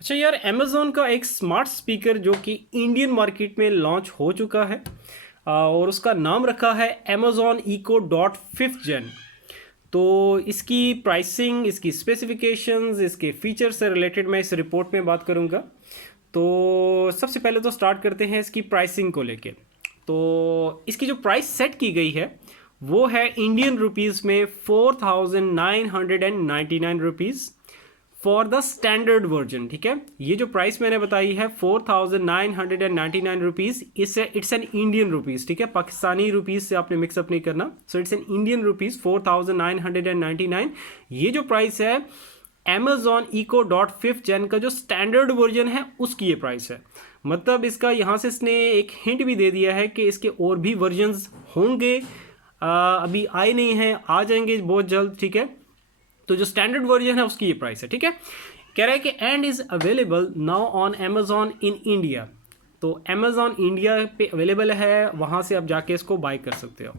अच्छा यार, अमेज़ॉन का एक स्मार्ट स्पीकर जो कि इंडियन मार्केट में लॉन्च हो चुका है और उसका नाम रखा है अमेज़ॉन इको डॉट फिफ्थ जेन। तो इसकी प्राइसिंग, इसकी स्पेसिफिकेशंस, इसके फीचर से रिलेटेड मैं इस रिपोर्ट में बात करूंगा। तो सबसे पहले तो स्टार्ट करते हैं इसकी प्राइसिंग को लेके। तो इसकी जो प्राइस सेट की गई है वो है इंडियन रुपीज़ में 4999 rupees for the standard version. ठीक है, ये जो प्राइस मैंने बताई है 4999 रुपीज़, इससे इट्स एन इंडियन रुपीज़। ठीक है, पाकिस्तानी रुपीज़ से आपने मिक्सअप नहीं करना। So it's an Indian rupees 4999। ये जो प्राइस है अमेजॉन इको डॉट फिफ्थ जेन का जो स्टैंडर्ड वर्जन है उसकी ये प्राइस है। मतलब इसका यहाँ से इसने एक हिंट भी दे दिया है कि इसके और भी वर्जन्स होंगे, अभी आए नहीं हैं, आ जाएंगे बहुत जल्द। ठीक है, तो जो स्टैंडर्ड वर्जन है उसकी ये प्राइस है। ठीक है, कह रहा है कि and is available now on Amazon in India. तो अमेजॉन इंडिया पे अवेलेबल है, वहां से आप जाके इसको बाय कर सकते हो।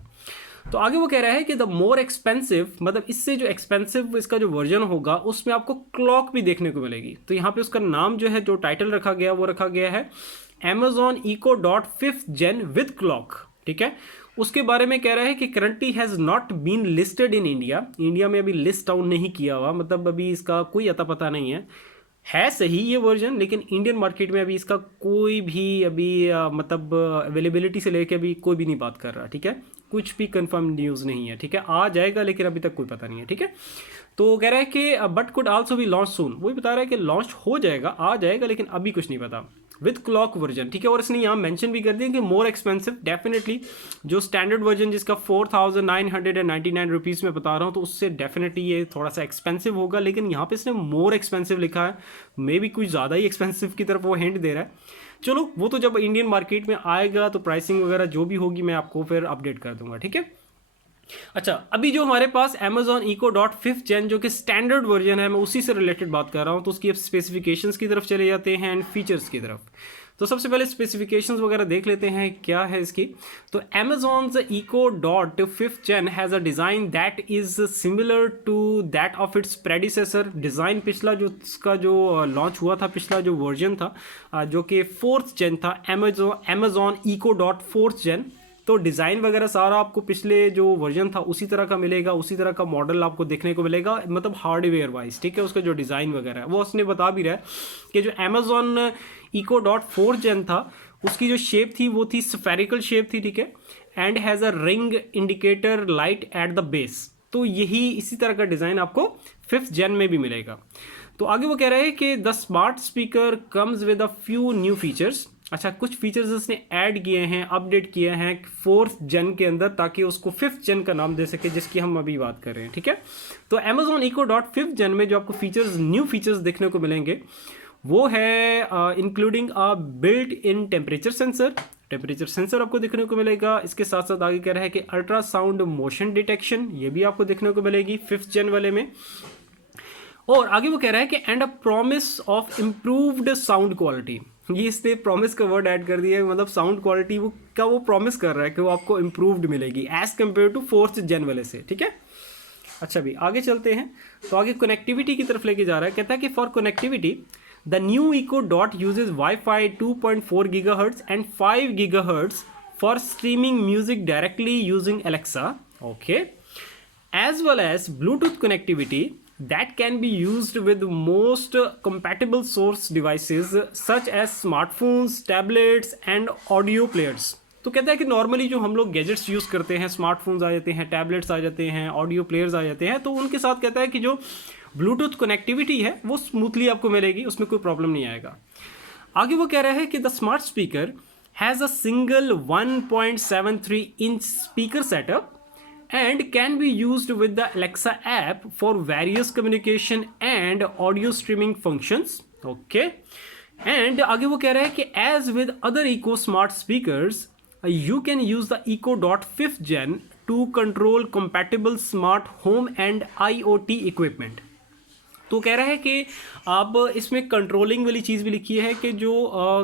तो आगे वो कह रहा है कि द मोर एक्सपेंसिव, मतलब इससे जो एक्सपेंसिव इसका जो वर्जन होगा उसमें आपको क्लॉक भी देखने को मिलेगी। तो यहाँ पे उसका नाम जो है, जो टाइटल रखा गया वो रखा गया है Amazon Echo dot fifth gen with clock. ठीक है, उसके बारे में कह रहा है कि currently has not been listed in India. India में अभी लिस्ट डाउन नहीं किया हुआ, मतलब अभी इसका कोई अता पता नहीं है सही ये वर्जन, लेकिन इंडियन मार्केट में अभी इसका कोई भी अभी मतलब अवेलेबिलिटी से लेके अभी कोई भी नहीं बात कर रहा। ठीक है, कुछ भी कंफर्म न्यूज़ नहीं है। ठीक है, आ जाएगा लेकिन अभी तक कोई पता नहीं है। ठीक है, तो कह रहा है कि but could also be launch soon. वही बता रहा है कि लॉन्च हो जाएगा, आ जाएगा, लेकिन अभी कुछ नहीं पता। With clock version. ठीक है, और इसने यहाँ मेंशन भी कर दिया कि मोर एक्सपेंसिव डेफिनेटली। जो स्टैंडर्ड वर्जन जिसका 4999 रुपीज़ में बता रहा हूँ, तो उससे डेफिनेटली ये थोड़ा सा एक्सपेंसिव होगा, लेकिन यहाँ पे इसने मोर एक्सपेंसिव लिखा है। मे भी कुछ ज़्यादा ही एक्सपेंसिव की तरफ वो हिंट दे रहा है। चलो, वो तो जब इंडियन मार्केट में आएगा तो प्राइसिंग वगैरह जो भी होगी मैं आपको फिर अपडेट कर दूंगा। ठीक है, अच्छा, अभी जो हमारे पास अमेजॉन इको डॉट फिफ्थ जेन जो कि स्टैंडर्ड वर्जन है, मैं उसी से रिलेटेड बात कर रहा हूँ। तो उसकी अब स्पेसिफिकेशंस की तरफ चले जाते हैं एंड फीचर्स की तरफ। तो सबसे पहले स्पेसिफिकेशंस वगैरह देख लेते हैं क्या है इसकी। तो Amazon's echo dot fifth gen has a design that is similar to that of its predecessor. Design पिछला जो इसका जो लॉन्च हुआ था, पिछला जो वर्जन था जो कि फोर्थ जेन था, Amazon Echo dot fourth gen. तो डिज़ाइन वगैरह सारा आपको पिछले जो वर्जन था उसी तरह का मिलेगा, उसी तरह का मॉडल आपको देखने को मिलेगा, मतलब हार्डवेयर वाइज। ठीक है, उसका जो डिज़ाइन वगैरह है वो उसने बता भी रहा है कि जो Amazon Echo dot fourth gen था उसकी जो शेप थी वो थी स्फेरिकल शेप थी। ठीक है, and has a ring indicator light at the base. तो यही इसी तरह का डिज़ाइन आपको फिफ्थ जेन में भी मिलेगा। तो आगे वो कह रहे हैं कि the smart speaker comes with a few new features. अच्छा, कुछ फीचर्स उसने ऐड किए हैं, अपडेट किए हैं फोर्थ जेन के अंदर, ताकि उसको फिफ्थ जेन का नाम दे सके, जिसकी हम अभी बात कर रहे हैं। ठीक है, तो अमेजॉन इको डॉट फिफ्थ जेन में जो आपको फीचर्स, न्यू फीचर्स देखने को मिलेंगे वो है including a built in temperature sensor. Temperature sensor आपको देखने को मिलेगा। इसके साथ साथ आगे कह रहा है कि अल्ट्रासाउंड मोशन डिटेक्शन, ये भी आपको देखने को मिलेगी फिफ्थ जेन वाले में। और आगे वो कह रहा है कि and a promise of improved sound quality. ये इसने प्रॉमिस का वर्ड ऐड कर दिया है, मतलब साउंड क्वालिटी वो का वो प्रॉमिस कर रहा है कि वो आपको इम्प्रूव्ड मिलेगी as compare to fourth gen वाले से। ठीक है, अच्छा भी आगे चलते हैं। तो आगे कनेक्टिविटी की तरफ लेके जा रहा है। कहता है कि for connectivity the new Echo Dot uses wifi 2.4 gigahertz and 5 gigahertz for streaming music directly using Alexa. Okay, as well as Bluetooth connectivity that can be used with most compatible source devices such as smartphones, tablets and audio players। तो कहता है कि normally जो हम लोग gadgets use करते हैं, smartphones आ जाते हैं, टैबलेट्स आ जाते हैं, ऑडियो प्लेयर्स आ जाते हैं, तो उनके साथ कहता है कि जो ब्लूटूथ कनेक्टिविटी है वो स्मूथली आपको मिलेगी, उसमें कोई प्रॉब्लम नहीं आएगा। आगे वो कह रहा है कि the smart speaker has a single 1.73 inch speaker setup and can be used with the Alexa app for various communication and audio streaming functions. Okay, and आगे वो कह रहा है कि as with other Eco smart speakers you can use the Eco dot fifth gen to control compatible smart home and IoT equipment. तो कह रहा है कि अब इसमें कंट्रोलिंग वाली चीज़ भी लिखी है कि जो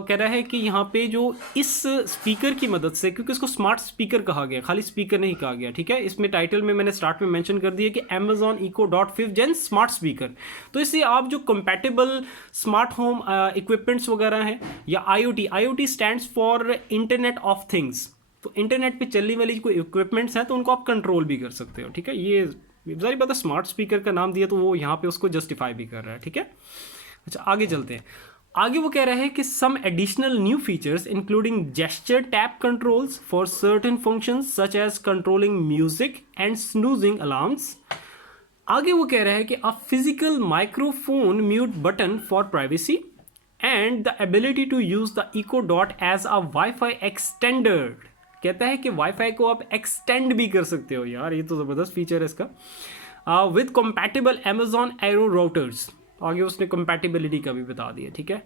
कह रहा है कि यहाँ पे जो इस स्पीकर की मदद से, क्योंकि इसको स्मार्ट स्पीकर कहा गया, खाली स्पीकर नहीं कहा गया, ठीक है। इसमें टाइटल में मैंने स्टार्ट में मेंशन कर दिया कि Amazon Echo Dot 5th Gen smart speaker. तो इससे आप जो कंपैटिबल स्मार्ट होम इक्विपमेंट्स वगैरह हैं या IoT stands for internet of things, तो इंटरनेट पे चलने वाली कोई इक्विपमेंट्स हैं तो उनको आप कंट्रोल भी कर सकते हो, ठीक है। ये सारी बात स्मार्ट स्पीकर का नाम दिया तो वो यहाँ पे उसको जस्टिफाई भी कर रहा है, ठीक है। अच्छा आगे चलते हैं। आगे वो कह रहा है कि some additional new features including gesture tap controls for certain functions such as controlling music and snoozing alarms. आगे वो कह रहा है कि a physical microphone mute button for privacy and the ability to use the Echo Dot as a wifi extender. कहता है कि wifi को आप एक्सटेंड भी कर सकते हो यार, ये तो ज़बरदस्त फीचर है इसका। With compatible Amazon Aero routers, आगे उसने कंपैटिबिलिटी का भी बता दिया, ठीक है।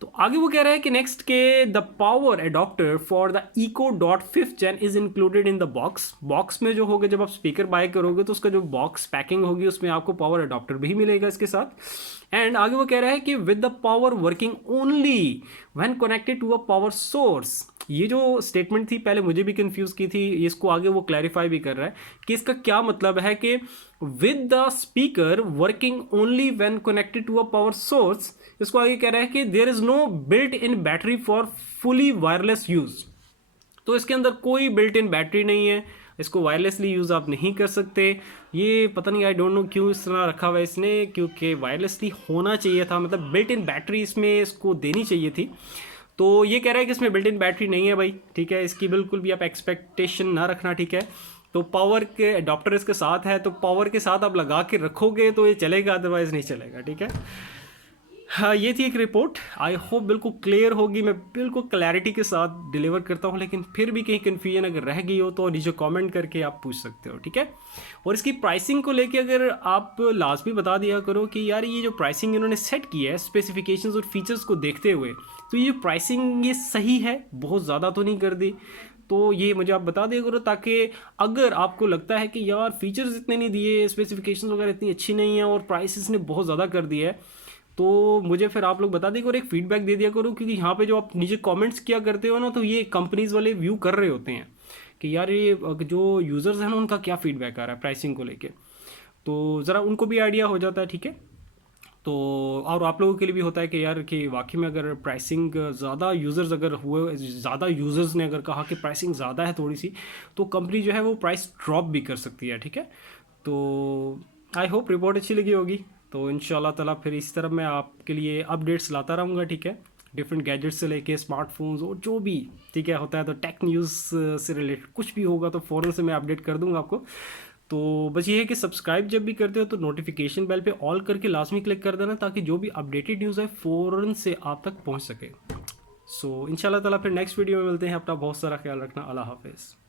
तो आगे वो कह रहा है कि नेक्स्ट के the power adapter for the Echo Dot 5th Gen is included in the box में जो होगा, जब आप स्पीकर बाय करोगे तो उसका जो बॉक्स पैकिंग होगी उसमें आपको पावर एडॉप्टर भी मिलेगा इसके साथ। एंड आगे वो कह रहा है कि with the power working only when connected to a power source. ये जो स्टेटमेंट थी पहले मुझे भी कंफ्यूज की थी, इसको आगे वो क्लैरिफाई भी कर रहा है कि इसका क्या मतलब है कि with the speaker working only when connected to a power source. इसको आगे कह रहा है कि there is no built in battery for fully wireless use. तो इसके अंदर कोई बिल्ट इन बैटरी नहीं है, इसको वायरलेसली यूज़ आप नहीं कर सकते। ये पता नहीं, आई डोंट नो क्यों इस तरह रखा हुआ है इसने, क्योंकि वायरलेसली होना चाहिए था, मतलब बिल्ट इन बैटरी इसमें इसको देनी चाहिए थी। तो ये कह रहा है कि इसमें बिल्ट इन बैटरी नहीं है भाई, ठीक है। इसकी बिल्कुल भी आप एक्सपेक्टेशन ना रखना, ठीक है। तो पावर के अडॉप्टर इसके साथ है, तो पावर के साथ आप लगा के रखोगे तो ये चलेगा, अदरवाइज नहीं चलेगा, ठीक है। हाँ ये थी एक रिपोर्ट, आई होप बिल्कुल क्लियर होगी, मैं बिल्कुल क्लैरिटी के साथ डिलीवर करता हूँ, लेकिन फिर भी कहीं कन्फ्यूजन अगर रह गई हो तो नीचे कमेंट करके आप पूछ सकते हो, ठीक है। और इसकी प्राइसिंग को लेके अगर आप लाजमी बता दिया करो कि यार ये जो प्राइसिंग इन्होंने सेट की है स्पेसिफिकेशंस और फीचर्स को देखते हुए, तो ये प्राइसिंग ये सही है, बहुत ज़्यादा तो नहीं कर दी, तो ये मुझे आप बता दिया करो, ताकि अगर आपको लगता है कि यार फीचर्स इतने नहीं दिए, स्पेसिफिकेशंस वगैरह इतनी अच्छी नहीं है और प्राइसेस ने बहुत ज़्यादा कर दिया है, तो मुझे फिर आप लोग बता दिया और एक फीडबैक दे दिया करो, क्योंकि यहाँ पे जो आप नीचे कमेंट्स किया करते हो ना, तो ये कंपनीज वाले व्यू कर रहे होते हैं कि यार ये जो यूज़र्स हैं ना उनका क्या फीडबैक आ रहा है प्राइसिंग को लेके, तो ज़रा उनको भी आइडिया हो जाता है, ठीक है। तो और आप लोगों के लिए भी होता है कि यार कि वाकई में अगर प्राइसिंग ज़्यादा यूज़र्स अगर हुए, ज़्यादा यूज़र्स ने अगर कहा कि प्राइसिंग ज़्यादा है थोड़ी सी, तो कंपनी जो है वो प्राइस ड्रॉप भी कर सकती है, ठीक है। तो आई होप रिपोर्ट अच्छी लगी होगी, तो इंशाल्लाह ताला फिर इस तरह मैं आपके लिए अपडेट्स लाता रहूँगा, ठीक है। डिफरेंट गैजेट्स से लेके स्मार्टफोन्स और जो भी, ठीक है, होता है, तो टेक न्यूज़ से रिलेटेड कुछ भी होगा तो फ़ौरन से मैं अपडेट कर दूँगा आपको। तो बस ये है कि सब्सक्राइब जब भी करते हो तो नोटिफिकेशन बेल पे ऑल करके लाजमी क्लिक कर देना, ताकि जो भी अपडेटेड न्यूज़ है फ़ौरन से आप तक पहुँच सके। सो इंशाल्लाह ताला फिर नेक्स्ट वीडियो में मिलते हैं। अपना बहुत सारा ख्याल रखना। अल्लाह हाफिज़।